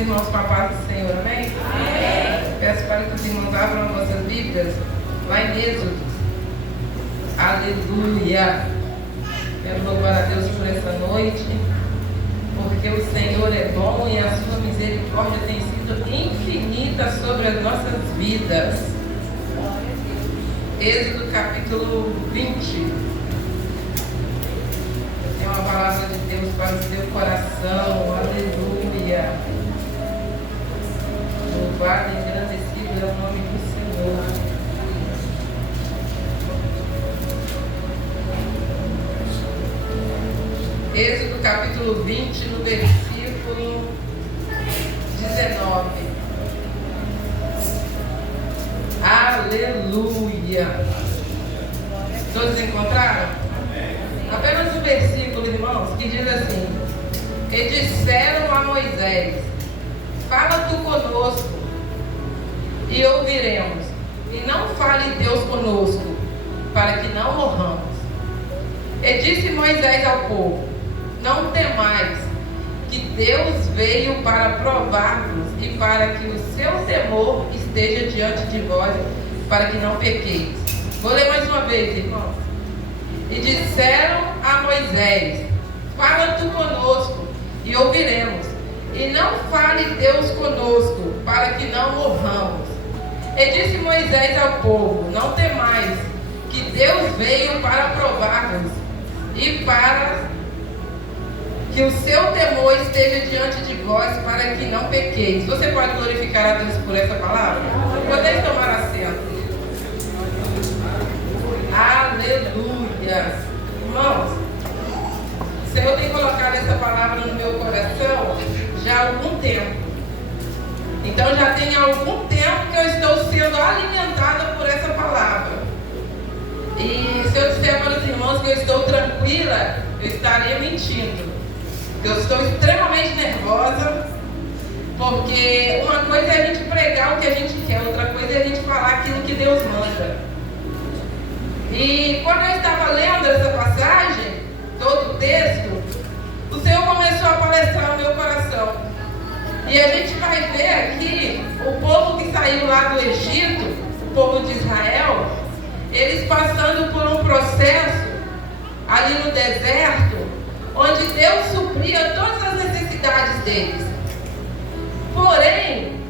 irmãos com a paz do Senhor, amém? Amém. Peço para que os irmãos abram nossas Bíblias lá em Êxodo. Aleluia. Quero louvar a Deus por essa noite, porque o Senhor é bom e a sua misericórdia tem sido infinita sobre as nossas vidas. Êxodo capítulo 20. Tem uma palavra de Deus para o seu coração. Aleluia. Louvado e engrandecido é o nome do Senhor. Êxodo capítulo 20, no versículo 19. Aleluia. Todos encontraram? Apenas um versículo, irmãos, que diz assim: e disseram a Moisés: fala tu conosco e ouviremos, e não fale Deus conosco, para que não morramos. E disse Moisés ao povo: não temais, que Deus veio para provar-vos e para que o seu temor esteja diante de vós, para que não pequeis. Vou ler mais uma vez, irmãos. E disseram a Moisés: fala tu conosco e ouviremos, e não fale Deus conosco, para que não morramos. E disse Moisés ao povo: não temais, que Deus veio para provar-vos e para que o seu temor esteja diante de vós, para que não pequeis. Você pode glorificar a Deus por essa palavra? Podeis tomar assento. Aleluia. Irmãos, o Senhor tem colocado essa palavra no meu coração já há algum tempo. Então já tem algum tempo que eu estou sendo alimentada por essa palavra. E se eu disser para os irmãos que eu estou tranquila, eu estaria mentindo. Eu estou extremamente nervosa, porque uma coisa é a gente pregar o que a gente quer, outra coisa é a gente falar aquilo que Deus manda. E quando eu estava lendo essa passagem, todo o texto, o Senhor começou a palestrar no meu coração. E a gente vai ver aqui o povo que saiu lá do Egito, o povo de Israel, eles passando por um processo ali no deserto, onde Deus supria todas as necessidades deles. Porém,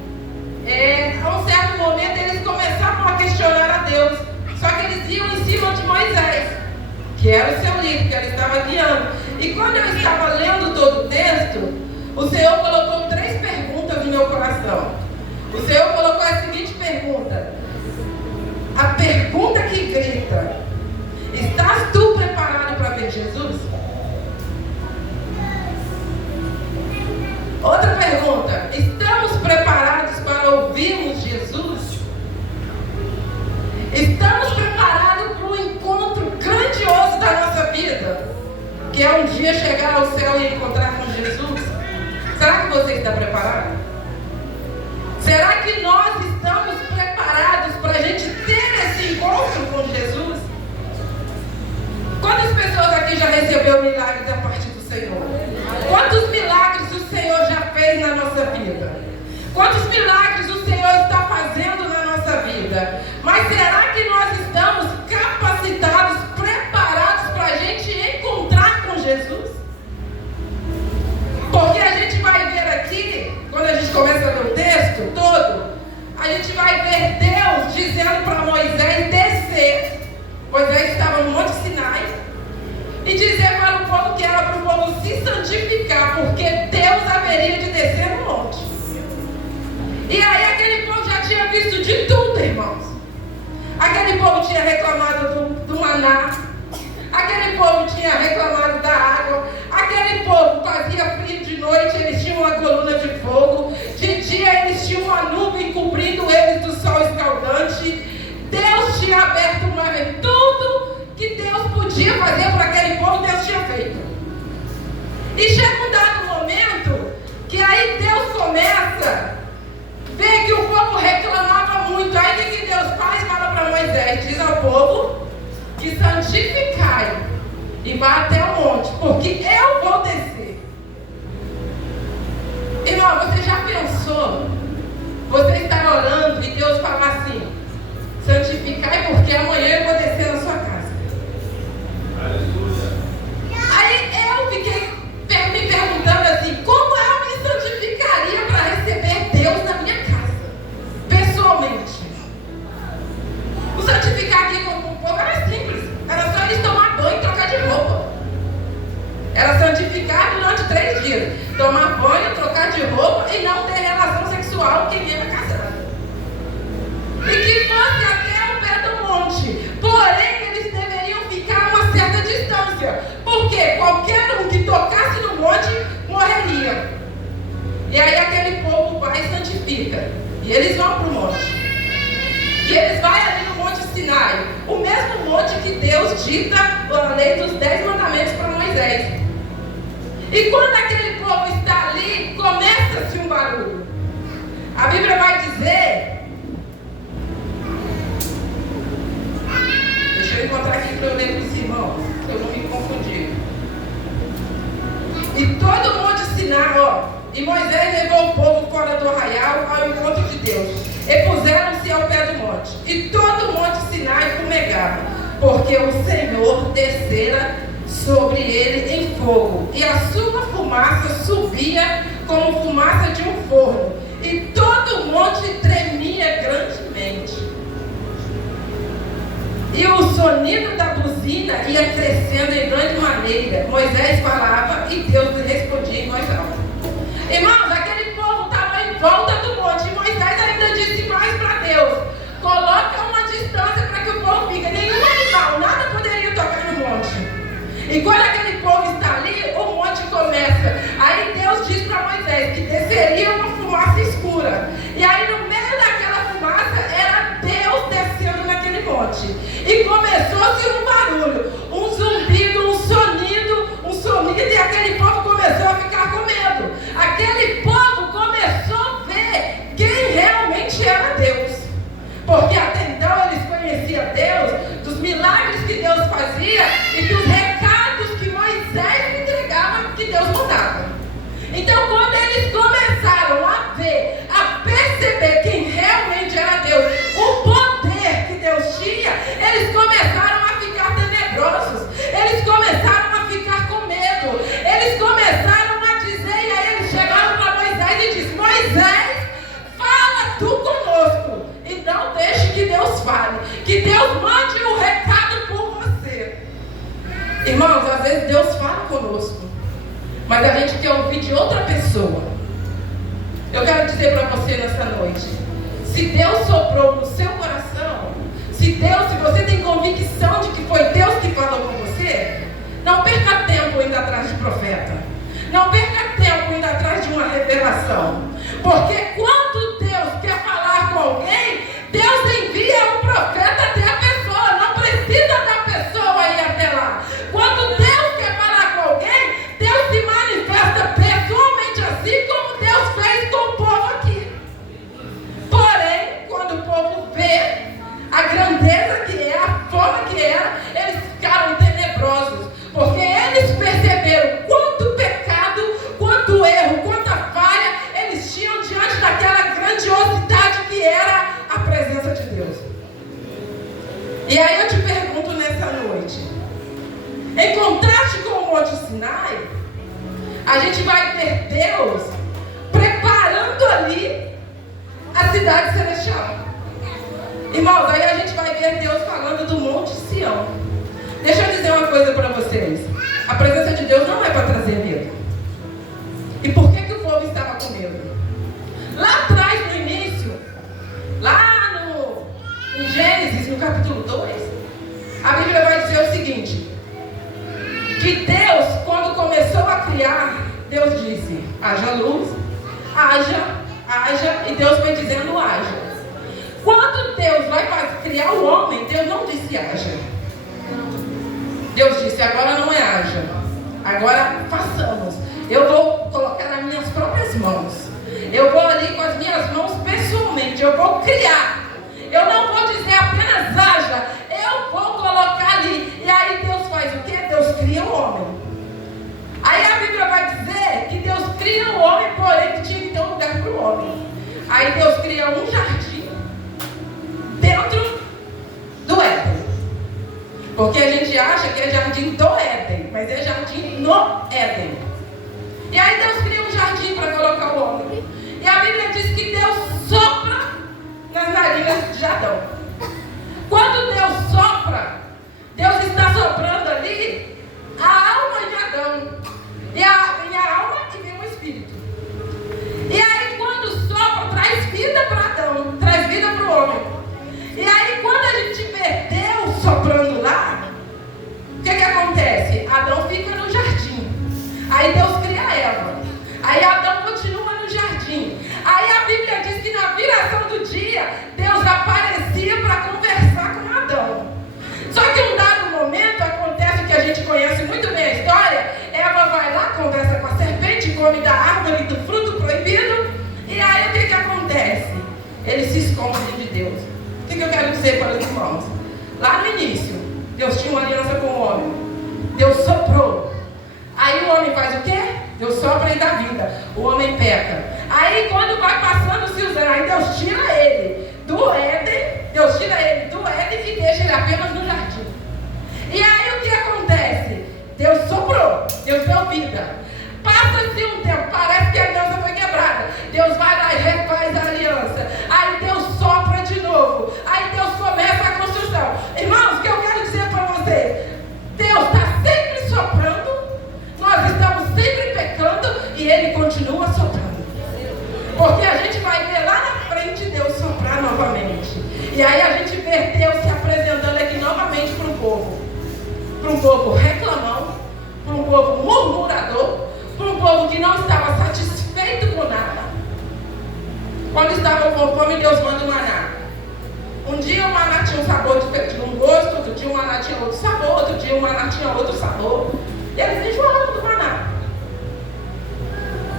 a um certo momento eles começaram a questionar a Deus. Só que eles iam em cima de Moisés, que era o seu líder, que ele estava guiando. E quando eu estava lendo todo o texto, o Senhor colocou 3 perguntas no meu coração. O Senhor colocou a seguinte pergunta. A pergunta que grita: estás tu preparado para ver Jesus? Outra pergunta: estamos preparados para ouvirmos Jesus? Estamos preparados para um encontro grandioso da nossa vida, que é um dia chegar ao céu e encontrar com Jesus? Será que você está preparado? Será que nós estamos preparados para a gente ter esse encontro com Jesus? Quantas pessoas aqui já receberam milagres da parte do Senhor? Quantos milagres o Senhor já fez na nossa vida? Quantos milagres o Senhor está fazendo na nossa vida? Mas será que nós estamos capacitados, preparados para a gente encontrar com Jesus? Porque a gente vai ver aqui, quando a gente começa a ler o texto todo, a gente vai ver Deus dizendo para Moisés descer. Moisés estava no Monte Sinai, e dizer para o povo que era para o povo se santificar, porque Deus haveria de descer no monte. E aí aquele povo já tinha visto de tudo, irmãos. Aquele povo tinha reclamado do maná. Aquele povo tinha reclamado da água. Aquele povo fazia frio de noite, eles tinham uma coluna de fogo. De dia eles tinham uma nuvem cobrindo eles do sol escaldante. Deus tinha aberto o mar. Tudo que Deus podia fazer para aquele povo, Deus tinha feito. E chega um dado momento que aí Deus começa a ver que o povo reclamava muito. Aí o que Deus faz? Fala para Moisés, diz ao povo que santificai e vá até o monte, porque eu vou descer. Irmão, você já pensou porque amanhã eu vou descer na sua casa. Aí eu fiquei me perguntando assim, como eu me santificaria para receber Deus na minha casa, pessoalmente? O santificar aqui com o povo era simples, era só eles tomar banho e trocar de roupa. Era santificar durante 3 dias, tomar banho, trocar de roupa e não ter relação sexual com quem era casado. E que fosse até o pé do monte, porém eles deveriam ficar a uma certa distância, porque qualquer um que tocasse no monte morreria. E aí aquele povo vai e santifica, e eles vão para o monte, e eles vão ali no Monte Sinai, o mesmo monte que Deus dita a lei dos 10 mandamentos para Moisés. E quando aquele povo está ali, começa-se um barulho. A Bíblia vai dizer, deixa eu encontrar aqui para eu ler para os irmãos, para eu não me confundir. E todo o Monte Sinai, e Moisés levou o povo fora do arraial ao encontro de Deus, e puseram-se ao pé do monte, e todo o Monte Sinai fumegava, porque o Senhor descera sobre ele em fogo, e a sua fumaça subia como fumaça de um forno, e todo o monte tremia grandemente. E o sonido da buzina ia crescendo em grande maneira. Moisés falava e Deus lhe respondia em voz alta. Irmãos, aquele povo estava em volta do monte, e Moisés ainda disse mais para Deus: coloca uma distância para que o povo fique. Nenhum animal, nada poderia tocar no monte. E quando aquele povo está ali, o monte começa. Aí Deus diz para Moisés que desceria uma fumaça escura. E aí no meio daquela fumaça era Deus descendo naquele monte. E começou-se um barulho, um zumbido, um sonido, e aquele povo começou a ficar com medo. Aquele povo começou a ver quem realmente era Deus. Porque até então eles conheciam Deus, dos milagres que Deus fazia e dos recados que Moisés entregava, que Deus mandava. Então, quando eles começaram a ver, a perceber quem realmente era Deus, o poder que Deus tinha, eles começaram a ficar tenebrosos, eles começaram a ficar com medo, eles começaram a dizer, e aí eles chegaram para Moisés e disse: Moisés, fala tu conosco, e não deixe que Deus fale, que Deus mande um recado por você. Irmãos, às vezes Deus fala conosco, mas a gente quer ouvir de outra pessoa. Eu quero dizer para você nessa noite, se Deus soprou no seu coração, se você tem convicção de que foi Deus que falou com você, não perca tempo indo atrás de profeta, não perca tempo indo atrás de uma revelação, porque quando Deus quer falar com alguém, Deus envia um profeta até a pessoa, não precisa da pessoa ir até lá. Quando Deus quer falar com alguém, Deus se manifesta pessoalmente, assim como Deus fez com o povo aqui. Porém, quando o povo vê a grandeza que é, a forma que era, eles ficaram tenebrosos, porque eles perceberam quanto pecado, quanto erro, quanta falha eles tinham diante daquela grandiosidade que era a presença de Deus. E aí eu te pergunto nessa noite, em contraste com o Monte Sinai, a gente vai ver Deus preparando ali a cidade celestial. Irmãos, aí a gente vai ver Deus falando do Monte Sião. Deixa eu dizer uma coisa para vocês. A presença de Deus não é para trazer medo. E por que o povo estava com medo? Lá atrás, no início, lá em Gênesis, no capítulo 2, a Bíblia vai dizer o seguinte: que Deus, quando começou a criar, Deus disse: haja luz, haja, e Deus foi dizendo: haja. Quando Deus vai criar o homem, Deus não disse haja. Deus disse: agora não é haja, agora façamos. Eu vou colocar nas minhas próprias mãos. Eu vou ali com as minhas mãos pessoalmente, eu vou criar. Eu não vou dizer apenas haja, eu vou colocar ali. E aí Deus faz o quê? Deus cria o homem. Aí a Bíblia vai dizer que Deus cria o homem, porém que tinha que ter um lugar para o homem. Aí Deus cria um jardim dentro do Éden. Porque a gente acha que é jardim do Éden, mas é jardim no Éden. E aí Deus cria um jardim para colocar o homem. E a Bíblia diz que Deus sopra nas narinas de Adão. Quando Deus sopra, Deus está soprando ali a alma de Adão. E vem a alma e vem o espírito. E aí quando sopra, traz vida para Adão, traz vida para o homem. E aí quando a gente vê Deus soprando lá, o que acontece? Adão fica no jardim. Aí Deus cria Eva. Aí Adão continua no jardim. Aí a Bíblia diz que na viração do dia, Deus aparecia para conversar com Adão. Só que em um dado momento acontece o que a gente conhece muito bem a história. Eva vai lá, conversa com a serpente, come da árvore do fruto proibido. E aí o que acontece? Eles se escondem de Deus. O que eu quero dizer para os irmãos? Lá no início, Deus tinha uma aliança com o homem. Deus soprou. Aí o homem faz o quê? Deus sopra e dá vida. O homem peca. Aí quando vai passando-se os anos, aí Deus tira ele do Éden. Deus tira ele do Éden e deixa ele apenas no jardim. E aí o que acontece? Deus soprou. Deus deu vida. Passa-se um tempo, parece que a aliança foi quebrada. Deus vai lá e refaz a aliança. Aí Deus sopra de novo. Aí Deus começa a construção. Irmãos, o que eu quero dizer para vocês? Deus está sempre soprando. Nós estamos sempre pecando e Ele continua soprando. Porque a gente vai ver lá na frente Deus soprar novamente. E aí a gente vê Deus se apresentando aqui novamente para o povo. Para um povo reclamão, para um povo murmurador, para um povo que não estava satisfeito com nada. Quando estava com fome, Deus manda o maná. Um dia o maná tinha um sabor diferente, um gosto, outro dia o maná tinha outro sabor, outro dia o maná tinha outro sabor. E eles enjoaram do maná.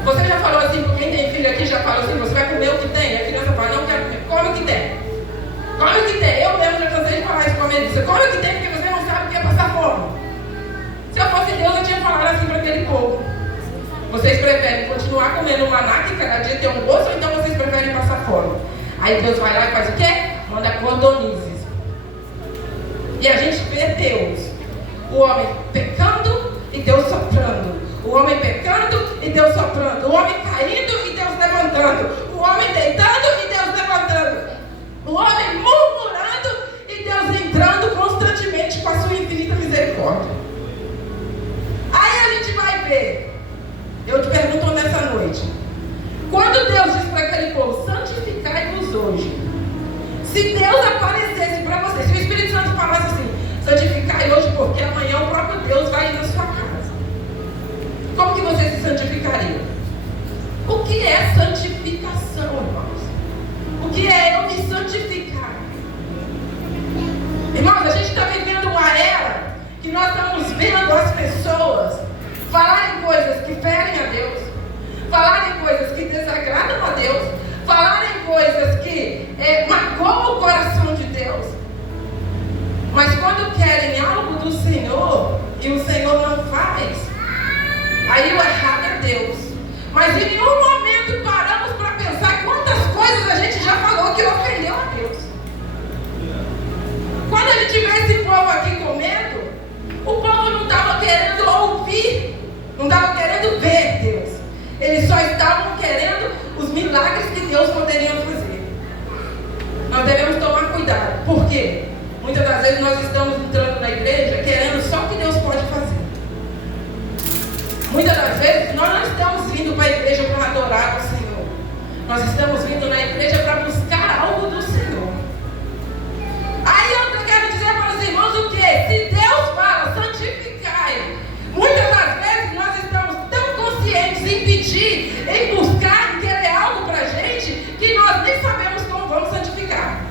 Você já falou assim, quem tem filho aqui já falou assim, você vai comer o que tem? A criança fala, não quero comer, come o que tem. Come o que tem. Eu mesmo já cansei de falar isso com a minha filha. Come o que tem, porque você não sabe o que é passar fome. Se eu fosse Deus, eu tinha falado assim para aquele povo. Vocês preferem continuar comendo maná, que cada dia tem um gosto, ou então vocês preferem passar fome? Aí Deus vai lá e faz o quê? Manda cordonizes. E a gente vê Deus, o homem pecando e Deus soprando. O homem pecando e Deus soprando. O homem caindo e Deus levantando. O homem deitando e Deus levantando. O homem murmurando e Deus entrando constantemente com a sua infinita misericórdia. Aí a gente vai ver. Eu te pergunto nessa noite. Quando Deus diz para aquele povo, santificai-vos hoje. Se Deus aparecesse para você, se o Espírito Santo falasse assim, santificai hoje porque amanhã o próprio Deus vai ir na sua casa. Como que você se santificaria? O que é santificação, irmãos? O que é eu me santificar? Irmãos, a gente está vivendo uma era que nós estamos vendo as pessoas falarem coisas que ferem a Deus, falarem coisas que desagradam a Deus, falarem coisas que magoam o coração de Deus. Mas quando querem algo do Senhor e o Senhor não faz, aí o errado é Deus. Mas em nenhum momento paramos para pensar quantas coisas a gente já falou que ofendeu a Deus. Quando a gente vê esse povo aqui comendo, o povo não estava querendo ouvir, não estava querendo ver Deus. Eles só estavam querendo os milagres que Deus poderia fazer. Nós devemos tomar cuidado. Por quê? Muitas das vezes nós estamos entrando na igreja querendo só o que Deus pode fazer. Muitas das vezes nós não estamos vindo para a igreja para adorar o Senhor. Nós estamos vindo na igreja para buscar algo do Senhor. Aí eu quero dizer para os irmãos o quê? Se Deus fala, santificai. Muitas das vezes nós estamos tão conscientes em pedir, em buscar, em querer algo para a gente, que nós nem sabemos como vamos santificar.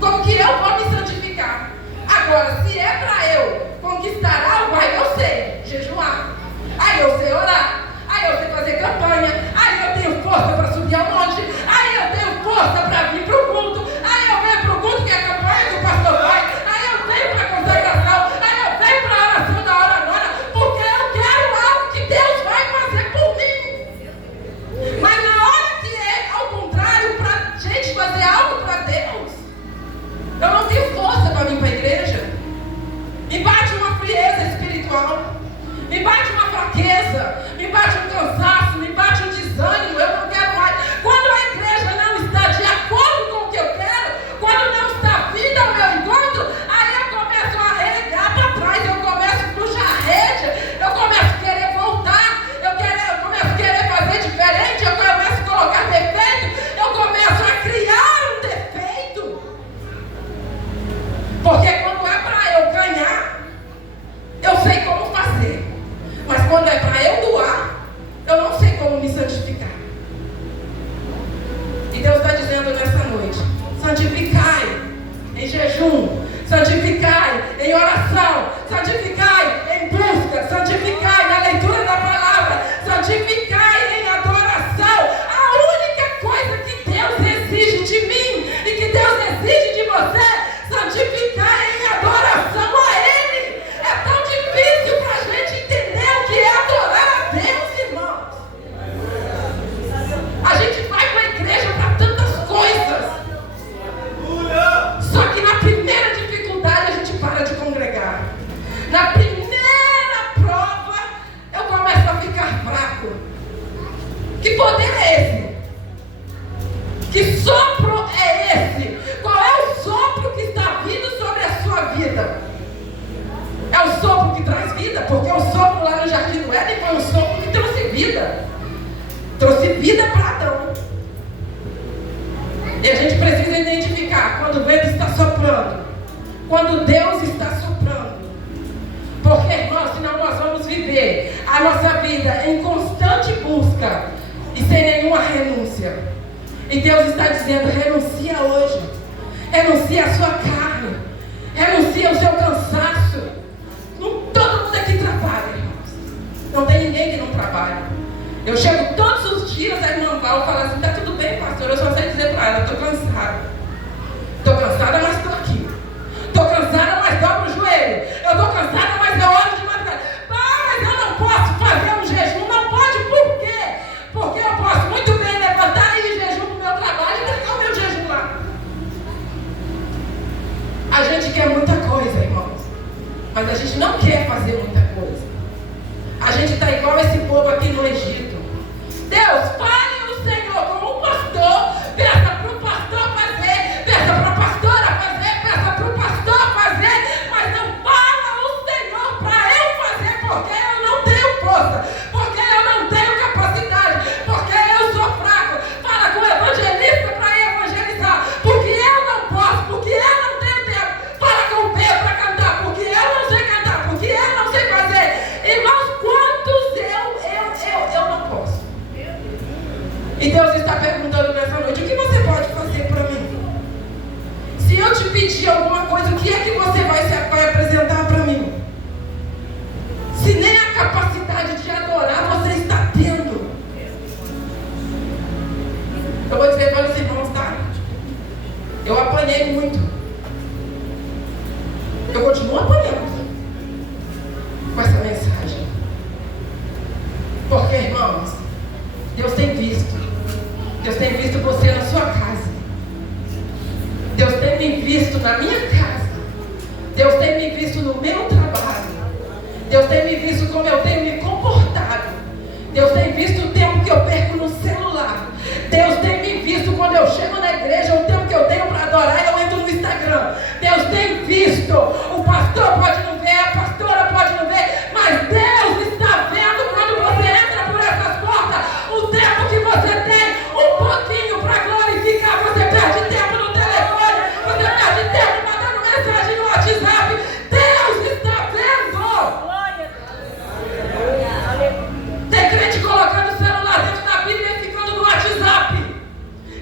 Como que eu vou me santificar? Agora, se é para eu conquistar algo, aí eu sei jejuar. Aí eu sei orar, aí eu sei fazer campanha, aí eu tenho força para subir ao monte, aí santificai em jejum, santificai em oração, santificai em busca, santificai na leitura da palavra, santificai em adoração. A única coisa que Deus exige de mim e que Deus exige de você, santificar em adoração a Ele. É tão difícil para a gente entender o que é adorar a Deus, irmãos. A gente vai para a igreja para tantas coisas, só que na primeira dificuldade a gente para de congregar. Na primeira prova eu começo a ficar fraco. Que poder é esse? Que sopro é esse? Qual é o sopro que está vindo sobre a sua vida? É o sopro que traz vida? Porque o sopro lá no Jardim do Éden foi um sopro que trouxe vida. Trouxe vida para Adão. E a gente precisa identificar quando o vento está soprando, quando Deus está soprando. Porque, irmãos, senão nós vamos viver a nossa vida em constante busca e sem nenhuma renúncia. E Deus está dizendo: renuncia hoje, renuncia a sua carne, renuncia o seu cansaço. Não, todo mundo aqui trabalha, irmãos. Não tem ninguém que não trabalha. Eu chego todos os dias, a irmã Val fala assim: tá tudo bem, pastor? Eu só sei dizer para ela: estou cansada. Estou cansada, mas estou aqui. Estou cansada, mas dobro o joelho. Eu estou cansada, mas eu oro de madrugada. Mas eu não posso fazer um jejum. Não pode, por quê? Porque eu posso muito bem levantar e ir em jejum para o meu trabalho e deixar o meu jejum lá. A gente quer muita coisa, irmãos, mas a gente não quer fazer muita coisa. A gente está igual esse povo aqui no Egito. Deus, fale o Senhor como um pastor, peça para o pastor fazer, peça para a pastora fazer, peça para o pastor fazer, mas não fala o Senhor para eu fazer, porque eu não tenho força, porque eu não tenho capacidade, porque eu sou fraco. Fala com o evangelista para evangelizar, porque eu não posso, porque eu não tenho tempo. Fala com o Pedro para cantar, porque eu não sei cantar, porque eu não sei fazer. Irmãos, quantos eu não posso? E Deus está perguntando nessa noite: o que você pode fazer para mim? Se eu te pedir alguma coisa, o que é que você vai apresentar para mim? Se nem a capacidade de adorar você está tendo. Eu vou dizer para os irmãos, tá? Eu apanhei muito. Eu continuo apanhando com essa mensagem. Porque, irmãos, Deus tem visto. Deus tem visto você na sua casa. Deus tem me visto na minha casa. Deus tem me visto no meu trabalho. Deus tem me visto como eu tenho me comportado. Deus tem visto o tempo que eu perco no celular. Deus tem me visto quando eu chego na igreja, o tempo que eu tenho para adorar e eu entro no Instagram. Deus tem visto. O pastor pode não ver, a pastora pode não ver, mas Deus está vendo quando você entra por essas portas. O tempo que você tem, um pouquinho para glorificar. Você perde tempo no telefone, você perde tempo mandando mensagem no WhatsApp. Deus está vendo. Tem crente colocando o celular dentro da Bíblia e ficando no WhatsApp,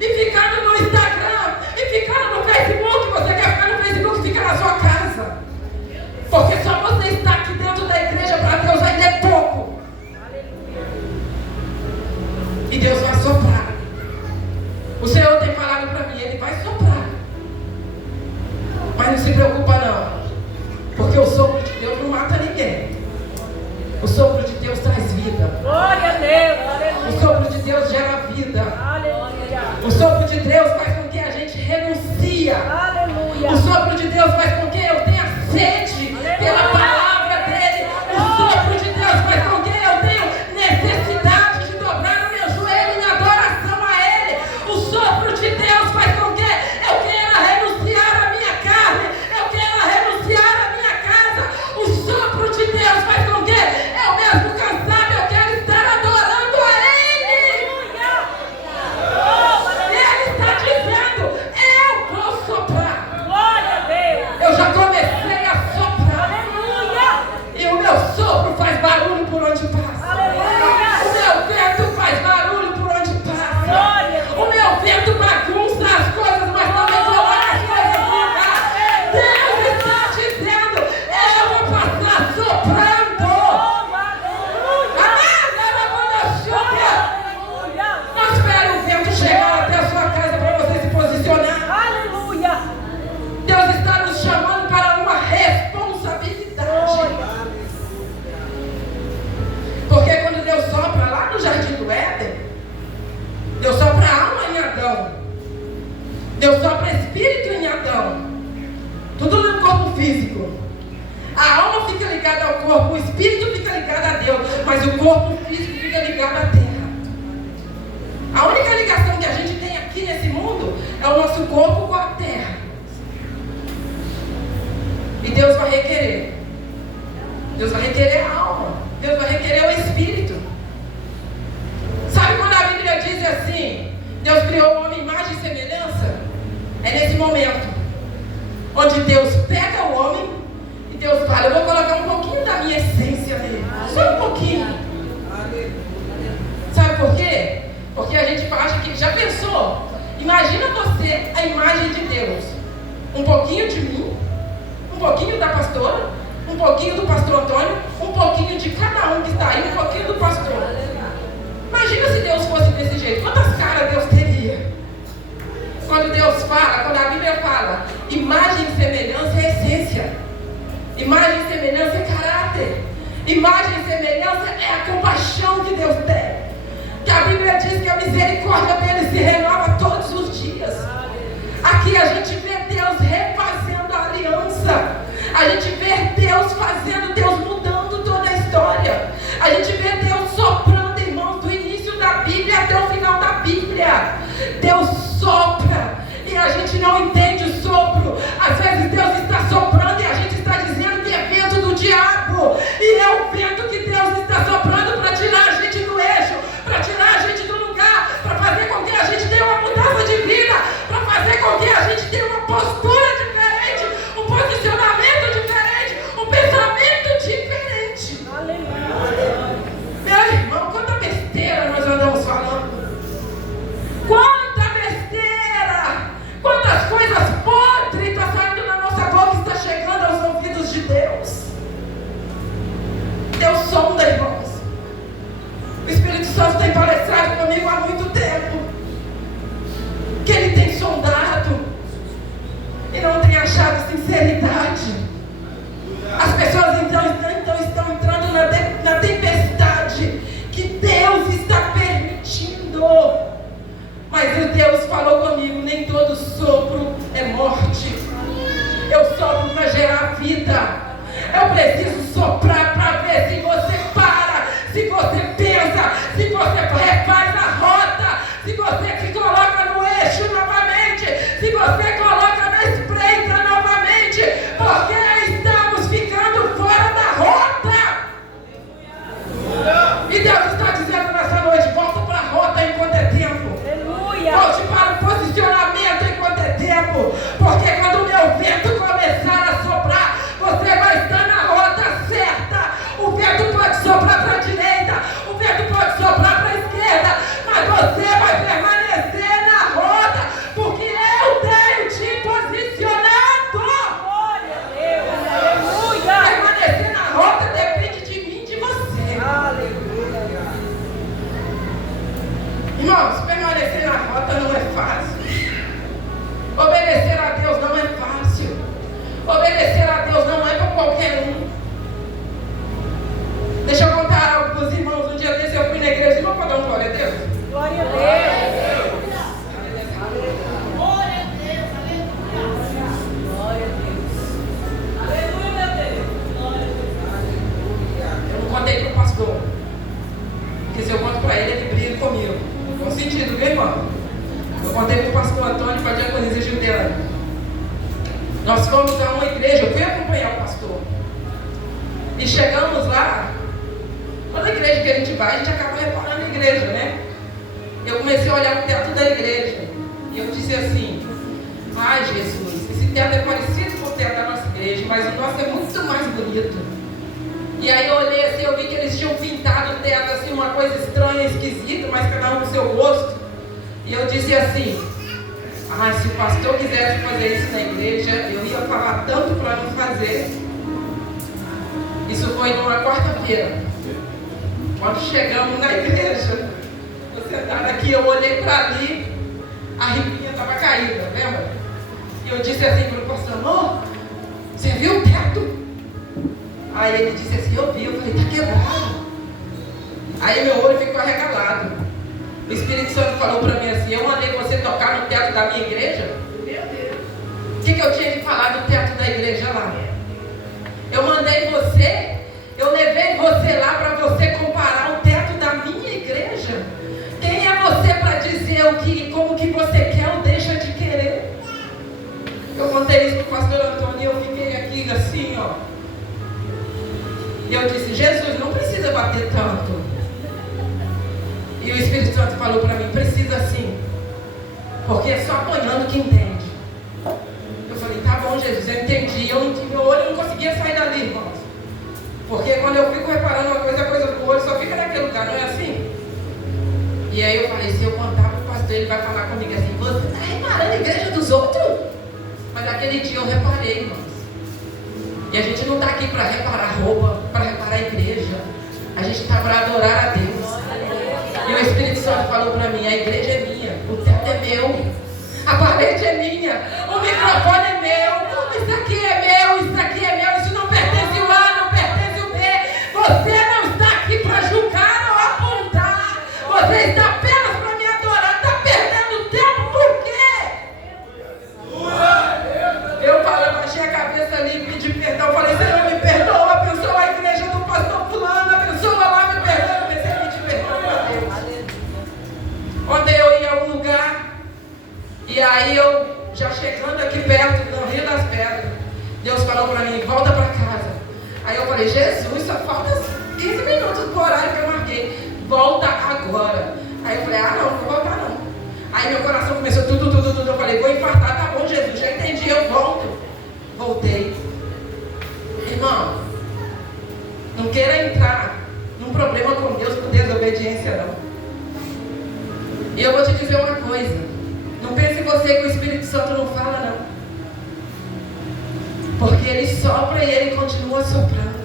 e ficando no Instagram, e ficando no Facebook. Você quer ficar no Facebook, fica na sua casa. Porque só você está aqui dentro da igreja para Deus ainda é pouco. E Deus vai soprar. O Senhor tem falado para mim, Ele vai soprar. Mas não se preocupa não, porque o sopro de Deus não mata ninguém. O sopro de Deus traz vida. Glória a Deus, aleluia. O sopro de Deus gera vida. Aleluia. O sopro de Deus faz com que a gente renuncia. Aleluia. O sopro de Deus faz com que eu tenha sede pela palavra dele. O sopro de Deus faz com que eu tenha necessidade de dobrar o meu joelho em adoração a ele. O sopro de Deus faz com que eu queira renunciar à minha carne, eu queira renunciar à minha casa. O sopro de Deus faz com que eu mesmo cansado, eu quero estar adorando a ele. E ele está dizendo: eu vou soprar. Glória a Deus. Eu já comecei a soprar. físico. A alma fica ligada ao corpo, o espírito fica ligado a Deus, mas o corpo físico fica ligado à terra. A única ligação que a gente tem aqui nesse mundo é o nosso corpo com a terra. E Deus vai requerer. Deus vai requerer a alma. Deus vai requerer o espírito. Sabe quando a Bíblia diz assim, Deus criou o homem imagem e semelhança? É nesse momento onde Deus pega o homem e Deus fala, eu vou colocar um pouquinho da minha essência nele. Só um pouquinho. Sabe por quê? Porque a gente acha que, já pensou? Imagina você a imagem de Deus. Um pouquinho de mim, um pouquinho da pastora, um pouquinho do pastor Antônio, um pouquinho de cada um que está aí, um pouquinho do pastor. Imagina se Deus fosse desse jeito. Quantas caras Deus teria? Quando Deus fala, quando a Bíblia fala, imagem e semelhança é essência. Imagem e semelhança é caráter. Imagem e semelhança é a compaixão que Deus tem. Que a Bíblia diz que a misericórdia dele se renova todos os dias. Aqui a gente vê Deus refazendo a aliança. A gente vê Deus fazendo, Deus mudando toda a história. A gente vê Deus soprando, irmãos, do início da Bíblia até o final da Bíblia. Deus sopra e a gente não entende o sopro. Às vezes Deus está soprando e a gente está dizendo que é vento do diabo. E é o vento que Deus está soprando para tirar a gente do eixo, para tirar a gente do lugar, para fazer com que a gente tenha uma mudança de vida, para fazer com que a gente tenha uma postura diferente, um posicionamento diferente, um pensamento diferente. Aleluia. Meu irmão, quanta besteira nós andamos falando. Quanta besteira! Quantas coisas podres estão saindo da nossa boca e está chegando aos ouvidos de Deus. Deus sonda, irmãos. O Espírito Santo tem palestrado comigo há muito tempo. Que ele tem sondado e não tem achado sinceridade. As pessoas então estão entrando na tempestade que Deus está permitindo. Mas Deus falou comigo, nem todo sopro é morte. Eu sopro para gerar vida. Eu preciso soprar para ver se você para, se você pensa, se você refaz a rota, se você se coloca no eixo novamente, se você coloca na espreita novamente, porque estamos ficando fora da rota. E Deus está dizendo nessa noite, volta para a rota enquanto é tempo. Volte para o posicionamento enquanto é tempo, porque quando o meu vento começar a soprar, você vai estar na rota certa. O vento pode soprar para a direita, o vento pode soprar para a esquerda, mas você vai permanecer na rota, porque eu tenho te posicionado. Glória a Deus. Aleluia. Permanecer na rota depende de mim e de você. Aleluia. Irmãos, permanecer na rota não é fácil. Obedecer a Deus não é fácil. Obedecer a Deus não é para qualquer um. Deixa eu contar algo para os irmãos. Um dia desse eu fui na igreja. Irmão, para dar um glória a Deus? Glória a Deus. Glória a Deus, aleluia. Glória a Deus. Aleluia, meu Deus. Glória a Deus. Eu não contei para o pastor, porque se eu conto para ele, ele briga comigo. Com sentido, viu, irmão? Eu contei para o pastor Antônio e para a diaconisa Gildeana. Nós fomos a uma igreja, eu fui acompanhar o pastor. E chegamos lá. Toda igreja que a gente vai, a gente acaba reparando a igreja, né? Eu comecei a olhar o teto da igreja. E eu disse assim, ai Jesus, esse teto é parecido com o teto da nossa igreja, mas o nosso é muito mais bonito. E aí eu olhei assim, eu vi que eles tinham pintado o teto assim, uma coisa estranha, esquisita, mas cada um com o seu rosto. E eu disse assim, ai, se o pastor quisesse fazer isso na igreja, eu ia falar tanto para não fazer. Isso foi numa quarta-feira. Quando chegamos na igreja, eu sentada aqui, eu olhei para ali, a ripinha estava caída, lembra? E eu disse assim para o pastor, amor, você viu o teto? Aí ele disse assim, eu vi, eu falei, está quebrado. Aí meu olho ficou arregalado. O Espírito Santo falou para mim assim, eu mandei você tocar no teto da minha igreja? Meu Deus. O que eu tinha que falar do teto da igreja lá? E eu disse, Jesus, não precisa bater tanto. E o Espírito Santo falou para mim, precisa sim. Porque é só apanhando que entende. Eu falei, tá bom, Jesus, eu entendi. Meu olho não conseguia sair dali, irmãos. Porque quando eu fico reparando uma coisa, a coisa do olho só fica naquele lugar, não é assim? E aí eu falei, se eu contar para o pastor, ele vai falar comigo assim, você está reparando a igreja dos outros? Mas naquele dia eu reparei, irmãos. E a gente não está aqui para reparar roupa, para reparar a igreja. A gente está para adorar a Deus. E o Espírito Santo falou para mim, a igreja é minha, o teto é meu, a parede é minha, o microfone é meu, isso aqui é meu, isso aqui é meu, isso não pertence ao A, não pertence ao B. Você não está aqui para julgar ou apontar, você está apenas para me adorar, está perdendo tempo, por quê? Eu falei, baixei a cabeça ali e pedi perdão, falei, Senhor, me perdoa, abençoa a igreja do pastor fulano, abençoa lá, me perdoa, eu comecei a pedir perdão para Deus. Ontem eu ia a um lugar, e aí eu, já chegando aqui perto, no Rio das Pedras, Deus falou para mim, volta para casa. Aí eu falei, Jesus, só falta 15 minutos do horário que eu marquei, volta agora. Aí eu falei, não vou voltar não. Aí meu coração começou tudo, eu falei, vou infartar, tá bom, Jesus, já entendi, eu volto. Voltei. Irmão, não queira entrar num problema com Deus por desobediência não. E eu vou te dizer uma coisa, não pense você que o Espírito Santo não fala não, porque ele sopra e ele continua soprando.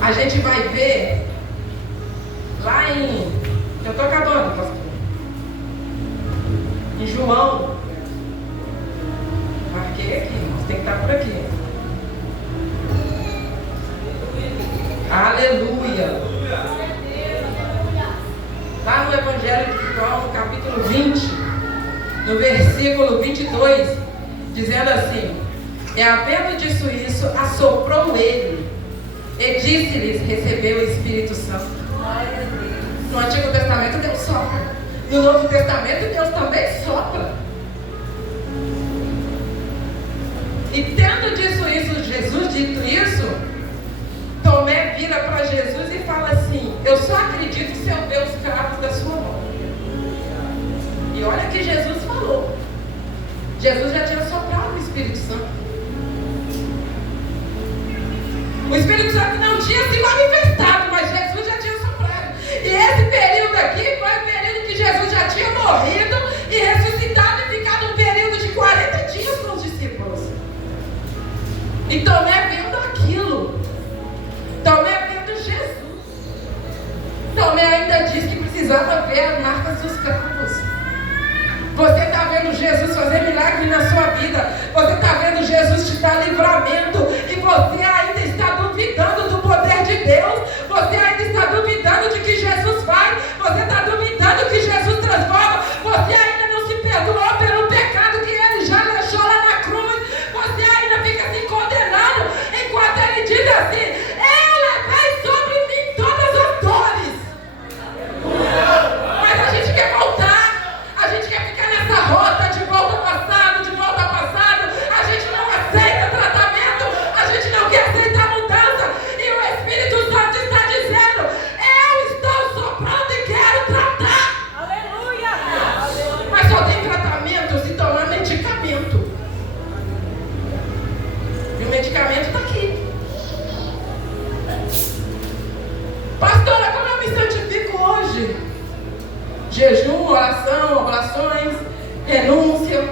A gente vai ver lá em, eu estou acabando, pastor, em João, marquei aqui, irmãos, tem que estar por aqui. Aleluia. Lá no Evangelho de João, no capítulo 20, no versículo 22, dizendo assim, e havendo disso isso, assoprou ele, e disse-lhes, recebeu o Espírito Santo. No Antigo Testamento Deus sopra, no Novo Testamento Deus também sopra. E tendo Jesus dito isso, Tomé vira para Jesus e fala assim, eu só acredito se eu ver os cravos da sua mão. E olha que Jesus falou. Jesus já tinha soprado o Espírito Santo. O Espírito Santo não tinha se manifestado, mas Jesus já tinha soprado. E esse período aqui foi o período que Jesus já tinha morrido e ressuscitado e ficado um período de 40 dias com os discípulos. E Tomé vendo aquilo. Tomé vendo Jesus. Tomé ainda disse que precisava ver as marcas dos cravos. Você está vendo Jesus fazer milagre na sua vida. Você está vendo Jesus te dar livramento. E você ainda está duvidando do poder de Deus. Você ainda está duvidando de que Jesus faz. Você está duvidando que Jesus transforma. Você ainda não se perdoou pelo pecado que Ele já deixou lá na cruz. Você ainda fica se condenando. Enquanto Ele diz assim, eu levei sobre mim todas as dores. Mas a gente quer voltar. A gente quer ficar nessa rota de volta ao passado, de volta ao passado. A gente não aceita tratamento, a gente não quer aceitar mudança. E o Espírito Santo está dizendo, eu estou soprando e quero tratar. Aleluia! Mas só tem tratamento se tomar medicamento. E o medicamento está aqui. Pastora, como eu me santifico hoje? Jejum, oração, oblações, renúncia,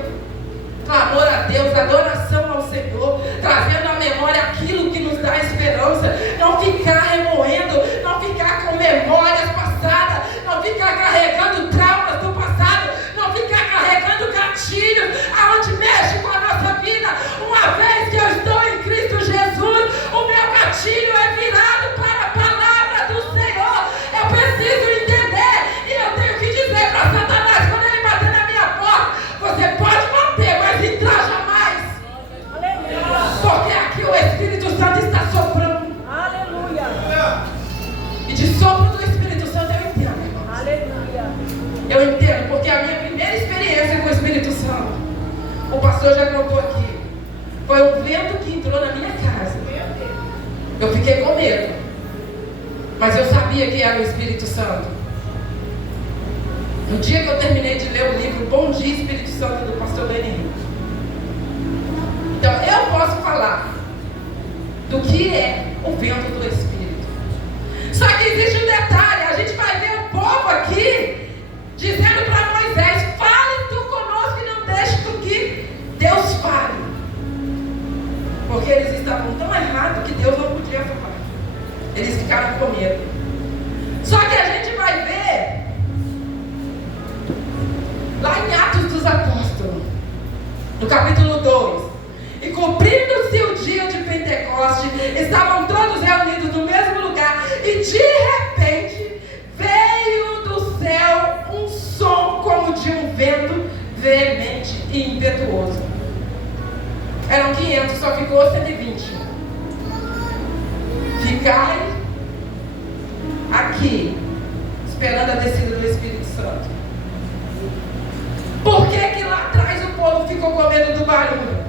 clamor a Deus, adoração ao Senhor, trazendo à memória aquilo que nos dá esperança, não ficar remoendo, não ficar com memórias passadas, não ficar carregando traumas do passado, não ficar carregando gatilhos, aonde mexe com a nossa vida. Uma vez que eu estou em Cristo Jesus, o meu gatilho é virado para a palavra do Senhor. Eu preciso entender, e eu tenho que dizer para Satanás, quando ele bater na minha porta, você pode bater, mas entrar jamais. Aleluia! Porque aqui o Espírito Santo está soprando. Aleluia! E de sopro do Espírito Santo eu entendo, irmãos. Aleluia! Eu entendo, porque a minha primeira experiência com o Espírito Santo, o pastor já contou aqui, foi um vento que entrou na minha casa. fiquei com medo. Mas eu sabia que era o Espírito Santo. No dia que eu terminei de ler o livro Bom Dia Espírito Santo, do pastor Lenny. Então eu posso falar do que é o vento do Espírito. Só que existe um detalhe. A gente vai ver o povo aqui dizendo para Moisés: fale tu conosco e não deixe tu que Deus fale. Porque eles estavam tão errados que Deus não podia falar. Eles ficaram com medo. Só que a gente vai ver lá em Atos dos Apóstolos, no capítulo 2. E cumprindo-se o dia de Pentecoste, estavam todos reunidos no mesmo lugar. E de repente veio do céu um som como de um vento veemente e impetuoso. Eram 500, só ficou 120. Ficai aqui, esperando a descida do Espírito Santo. Por que que lá atrás o povo ficou com medo do barulho?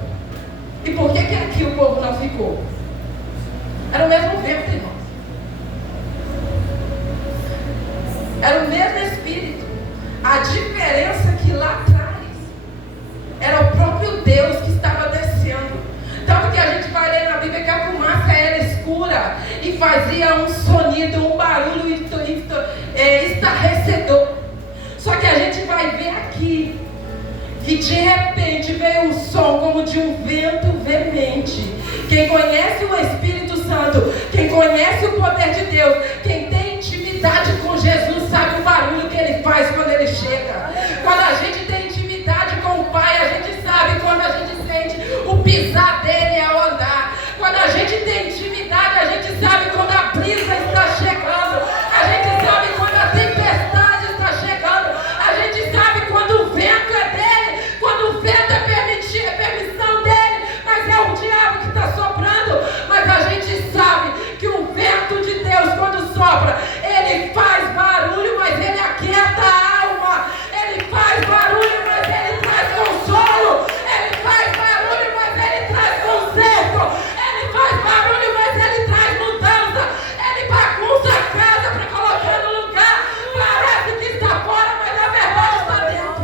E por que que aqui o povo não ficou? Era o mesmo vento, irmãos. Era o mesmo Espírito. A diferença é que lá atrás era o próprio Deus que estava descendo. Tanto que a gente vai ler na Bíblia que a fumaça era escura e fazia um sonido, um barulho estarrecedor. Só que a gente vai ver aqui que de repente veio um som como de um vento veemente. Quem conhece o Espírito Santo, quem conhece o poder de Deus, quem tem intimidade com Jesus, sabe o barulho que ele faz quando ele chega. Quando a gente tem intimidade com o Pai, a gente sabe quando a gente sente o pisar dele ao andar. Quando a gente tem intimidade, a gente sabe quando a brisa está chegando. A gente sabe quando a tempestade está chegando. A gente sabe quando o vento é dele, quando o vento é permissão dele, mas é o diabo que está soprando. Mas a gente sabe que o vento de Deus, quando sopra, ele faz barulho, mas ele aquieta a alma. Ele faz barulho, mas ele traz consolo. Ele faz barulho, mas ele traz conserto. Ele faz barulho, mas ele traz mudança. Ele bagunça a casa para colocar no lugar. Parece que está fora, mas na verdade está dentro.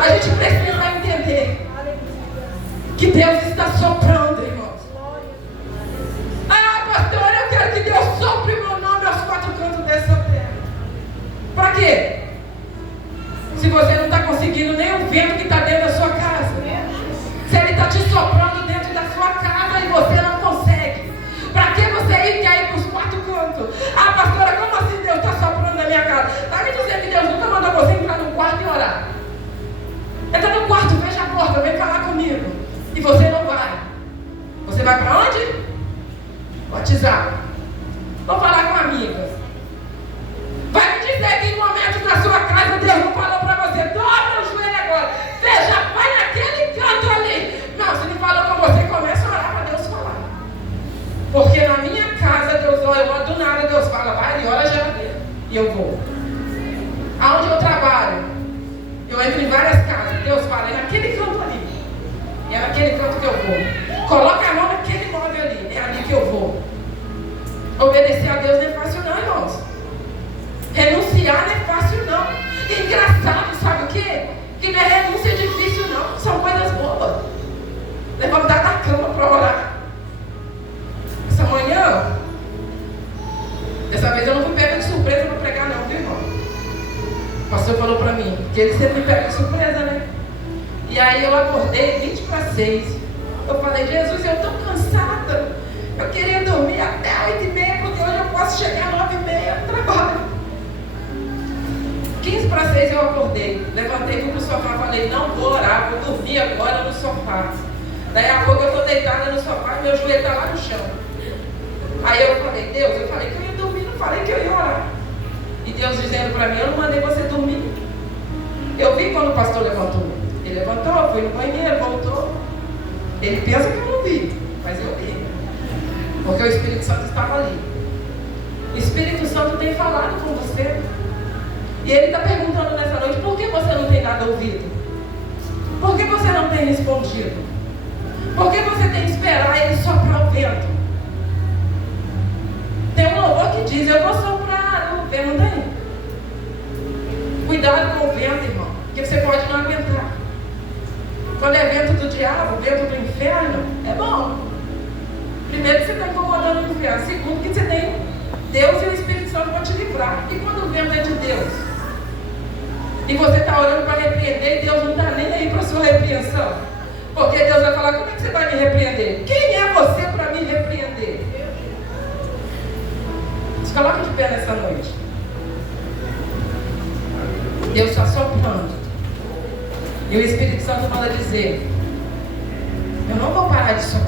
A gente precisa entender que Deus está soprando, irmãos. Ah, pastor, eu quero que Deus sopre o meu nome aos quatro cantos dessa terra. Para quê? Se você não está conseguindo nem o vento que está dentro da sua casa. Se ele está te soprando dentro da sua casa e você não consegue. Para que você quer ir para os quatro cantos? Ah, pastora, como assim Deus está soprando na minha casa? Está me dizendo que Deus nunca mandou você entrar no quarto e orar. Entra no quarto, fecha a porta, vem falar comigo. E você não vai. Você vai para onde? WhatsApp. Vou falar com amigas. Vai me dizer que em momentos da sua casa Deus não falou para você: dobra o joelho agora, veja, vai naquele canto ali. Não, se ele falou com você, começa a orar para Deus falar. Porque na minha casa Deus olha, do nada Deus fala: vai ali, olha a geladeira. E eu vou. Aonde eu trabalho, eu entro em várias casas. Deus fala: é naquele canto ali. E é naquele canto que eu vou. Coloca a mão naquele móvel ali. É ali que eu vou. Obedecer a Deus não é fácil não, irmãos. Renunciar não é fácil não. E engraçado, sabe o quê? Que não é renúncia difícil não. São coisas boas. Levantar da cama para orar. Essa manhã, dessa vez eu não fui pega de surpresa para pregar não, viu, irmão? O pastor falou para mim, que ele sempre me pega de surpresa, né? E aí eu acordei 20 para 6. Eu falei: Jesus, eu estou cansada. Eu queria dormir até 8h30, porque hoje eu posso chegar às 9h30 no trabalho. 15 para 6 eu acordei. Levantei, fui pro sofá, falei: não vou orar, vou dormir agora no sofá. Daí a pouco eu estou deitada no sofá e meu joelho está lá no chão. Aí eu falei: Deus, eu falei que eu ia dormir, não falei que eu ia orar. E Deus dizendo para mim: eu não mandei você dormir. Eu vi quando o pastor levantou. Ele levantou, foi no banheiro, voltou. Ele pensa que eu não vi, mas eu vi. Porque o Espírito Santo estava ali. O Espírito Santo tem falado com você. E ele está perguntando nessa noite: por que você não tem dado ouvido? Por que você não tem respondido? Por que você tem que esperar ele soprar o vento? Tem um louvor que diz, eu vou soprar o vento, não tem? Cuidado com o vento, irmão, porque você pode não aguentar. Quando é vento do diabo, vento do inferno, é bom. Primeiro que você está incomodando o inferno. Segundo que você tem Deus e o Espírito Santo para te livrar. E quando o vento é de Deus? E você está orando para repreender e Deus não está nem aí para a sua repreensão. Porque Deus vai falar, como é que você vai me repreender? Quem é você para me repreender? Se coloque de pé nessa noite. Deus está soprando. E o Espírito Santo manda dizer, eu não vou parar de soprar.